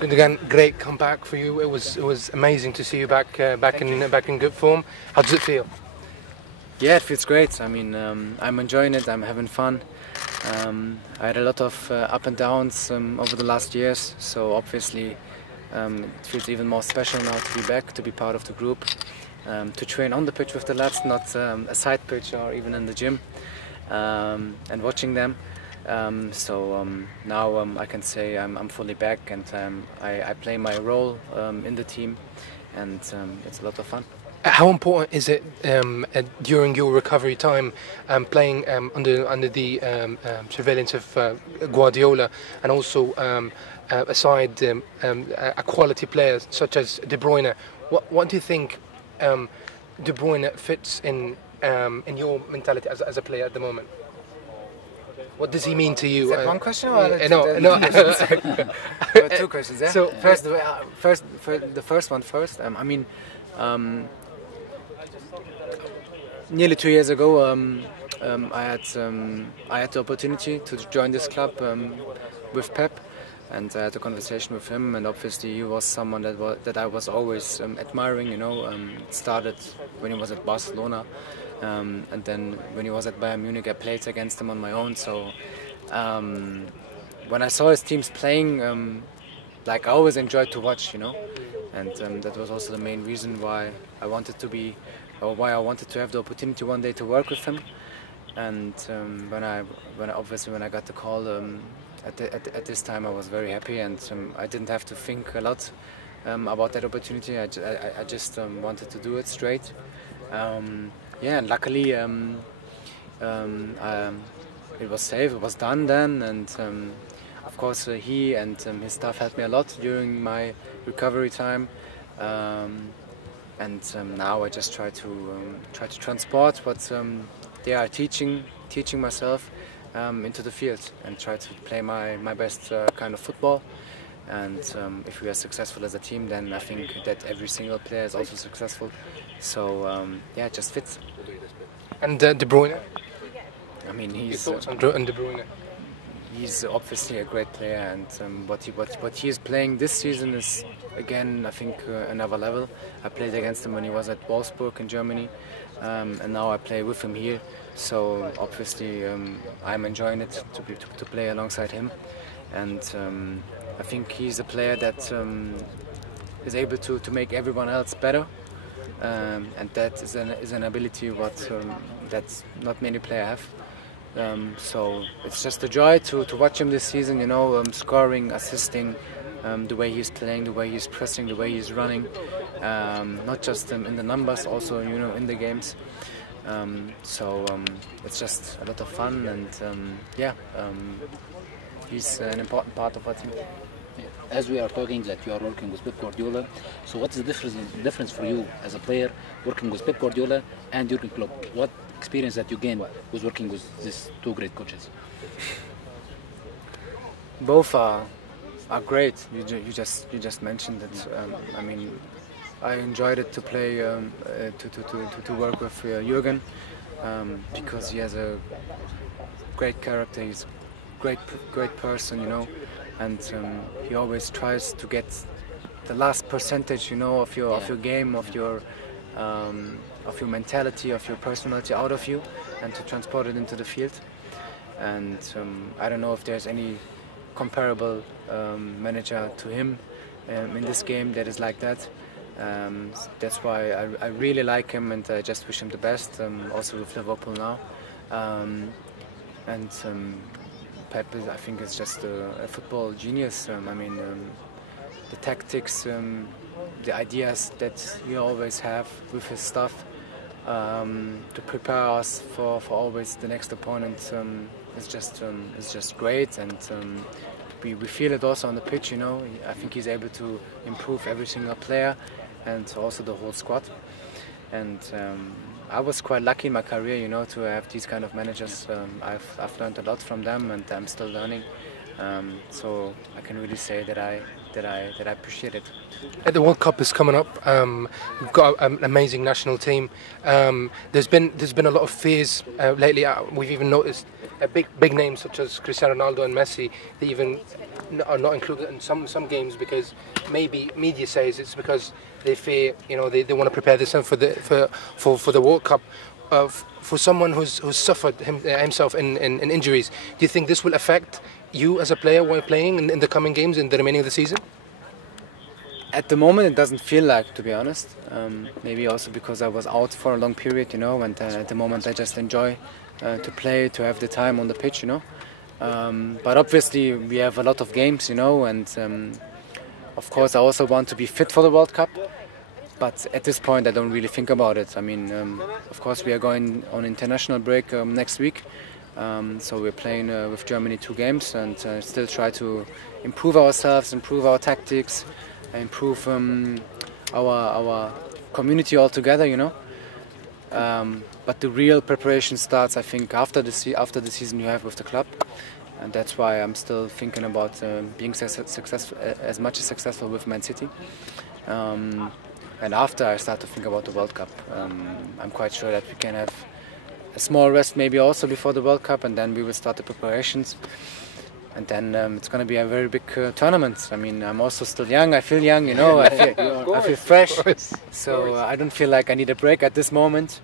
Again, great comeback for you. It was amazing to see you back in good form. How does it feel? Yeah, it feels great. I mean, I'm enjoying it. I'm having fun. I had a lot of up and downs over the last years, so obviously it feels even more special now to be back, to be part of the group, to train on the pitch with the lads, not a side pitch or even in the gym, and watching them. Now I can say I'm fully back, and I play my role in the team, and it's a lot of fun. How important is it during your recovery time playing under the surveillance of Guardiola, and also aside a quality player such as De Bruyne? What do you think De Bruyne fits in your mentality as a player at the moment? What does he mean to you? Is that one question or no? Two questions. Yeah. So the first one first. I mean, nearly 2 years ago, I had the opportunity to join this club with Pep, and I had a conversation with him. And obviously, he was someone that I was always admiring. You know, it started when he was at Barcelona. And then when he was at Bayern Munich, I played against him on my own. So when I saw his teams playing, like I always enjoyed to watch, you know, and that was also the main reason why I wanted to have the opportunity one day to work with him. And when I got the call at this time, I was very happy, and I didn't have to think a lot about that opportunity. I just wanted to do it straight. Yeah, and luckily it was safe, it was done then, and of course he and his staff helped me a lot during my recovery time, and now I just try to transport what they are teaching myself into the field, and try to play my best kind of football. And if we are successful as a team, then I think that every single player is also successful. So yeah, it just fits. And De Bruyne? I mean, Your thoughts on De Bruyne? He's obviously a great player, and what he is playing this season is, again, I think another level. I played against him when he was at Wolfsburg in Germany, and now I play with him here. So obviously I'm enjoying it to play alongside him, and I think he's a player that is able to make everyone else better, and that is an ability that not many players have. So it's just a joy to watch him this season, you know, scoring, assisting, the way he's playing, the way he's pressing, the way he's running, not just in the numbers, also, you know, in the games. It's just a lot of fun, and he's an important part of our team. As we are talking that you are working with Pep Guardiola, so what's the difference for you as a player working with Pep Guardiola and Jurgen Klopp? What experience that you gain with working with these two great coaches? Both are great. You just mentioned it. I mean, I enjoyed it to play to work with Jurgen because he has a great character. He's a great person, you know, and he always tries to get the last percentage, you know, of your game, of your mentality, of your personality out of you, and to transport it into the field. And I don't know if there's any comparable manager to him in this game that is like that. That's why I really like him, and I just wish him the best, also with Liverpool now. Pep, I think, is just a football genius. I mean, the tactics, the ideas that he always have with his stuff to prepare us for always the next opponent is just great, and we feel it also on the pitch. You know, I think he's able to improve every single player and also the whole squad. And I was quite lucky in my career, you know, to have these kind of managers. I've learned a lot from them, and I'm still learning. So I can really say that I appreciate it. The World Cup is coming up. We've got an amazing national team. There's been a lot of fears lately. We've even noticed big names such as Cristiano Ronaldo and Messi. They even are not included in some games because maybe media says it's because they fear, they want to prepare themselves for the World Cup. For someone who's suffered himself in injuries, do you think this will affect you as a player while playing in the coming games in the remaining of the season? At the moment, it doesn't feel like, to be honest. Maybe also because I was out for a long period, and at the moment I just enjoy to play, to have the time on the pitch, But obviously we have a lot of games, and of course I also want to be fit for the World Cup. But at this point I don't really think about it. I mean, of course we are going on international break next week. So we're playing with Germany 2 games and still try to improve ourselves, improve our tactics, improve our community altogether, But the real preparation starts, I think, after the season you have with the club, and that's why I'm still thinking about being successful, as much as successful with Man City. And after I start to think about the World Cup, I'm quite sure that we can have a small rest maybe also before the World Cup, and then we will start the preparations. And then it's going to be a very big tournament. I mean, I'm also still young. I feel young, I feel fresh. So I don't feel like I need a break at this moment.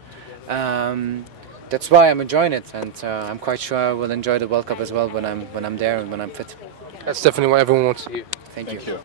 That's why I'm enjoying it, and I'm quite sure I will enjoy the World Cup as well when I'm there and when I'm fit. That's definitely what everyone wants to hear. Thank you.